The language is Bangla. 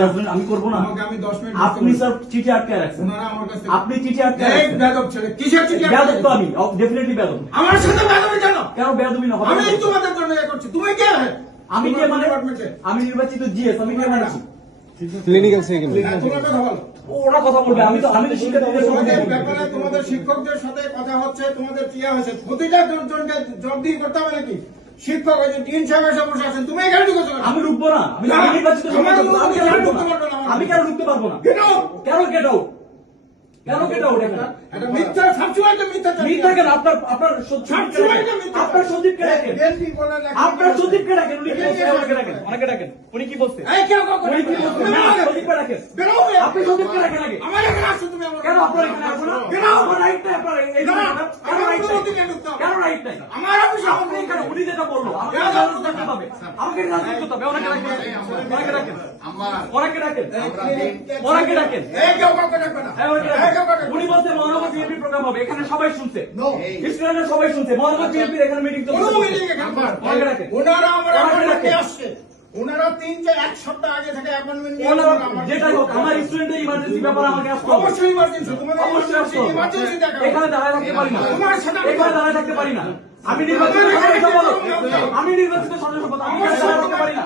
জাজমেন্ট আমি করব না। আমাকে আমি 10 মিনিট আপনি স্যার চিঠি আটকায় রাখছেন। ওনারা আমার কাছে আপনি চিঠি আটকায় এই রাখছেন। বেদব ছেলে কিসের চিঠি বেয়াদব তো আমি ডেফিনেটলি বেয়াদব। আমার সাথে বেদবি কেন? কেন বেয়াদবি না আমি তোমাদের জন্য ইয়ে করছি। তুমি কে? আমি কে মানে? আমি নির্বাচিত জিএস আমি কে মানছি ক্লিনিক্যাল সেকেন্ড তোমরা কথা বলো। ওরা কথা বলবে। আমি তো আমি তো শিক্ষার্থীদের সঙ্গে। ব্যাপারে তোমাদের শিক্ষকদের সাথে কথা হচ্ছে তোমাদের কি হয়েছে প্রতিটা জনকে জবাবদিহি করতে হবে নাকি? শিক্ষক আছে ডিন সাহেব এসে বসে আছেন তুমি এখানে ঢুকেছো? আমি ঢুকবো না আমি আমি নির্বাচিত আমি কেন ঢুকতে ঢুকবো না? না, আমি কেন ঢুকতে পারব না? কেন কেট আউট কেন কেট আউট এখানে? এটা মিথ্যা সবসময় তো মিথ্যা মিথ্যা কেন? আপনার আপনার সবসময় তো মিথ্যা। আপনার সচিবকে ডাকেন বেলজি বলে না, আপনার সচিবকে উনি কি এই বলছে যে- আমাকে ডাকেন আমাকে ডাকেন। উনি কি বলছে? এই কেউ কাউকে উনি কি বলছে? না। না সচিবকে ডাকেন বেরো বে। আপনি সচিবকে ডাকেন আগে। আমার এখানে আসছো তুমি কেন আপনার এখানে আসব না? বেরো। আমার রাইট নাই আপনার এই না, কেন রাইট নাই। কেন আমার অফিসে আপনি এখানে উনি যেটা বলল আমাকে কেন? করতে হবে ওনাকে ডাকেন ওনাকে ডাকেন ওনাকে ডাকেন ওনাকে ডাকেন এই কেউ কাউকে ডাকবে না। ওনাকে এই কেউ কাউকে ডাকেন। ডাকবে উনি বলছে মহানগর বিএনপি প্রোগ্রাম হবে এখানে সবাই শুনছে No. সবাই শুনছে মহানগর বিএনপি এখানে মিটিং কোনো না। ওনাকে ডাকেন ওনারা আমার। আসছে। ওনারা তিন চার এক সপ্তাহ আগে থেকে অ্যাপয়েন্টমেন্ট যেটাই হোক আমার স্টুডেন্টের ইমার্জেন্সি ব্যাপার আমাকে আসতে অবশ্যই ইমার্জেন্সি তোমাদের অবশ্যই হবে। দেখা এখানে দাঁড়ায় থাকতে পারি না। তোমার সাথে আমি- এখানে দাঁড়ায় থাকতে পারি না। আমি নির্বাচিত সদস্য আমি নির্বাচিত সদস্য পদ। আমি দাঁড়ায় থাকতে পারি না।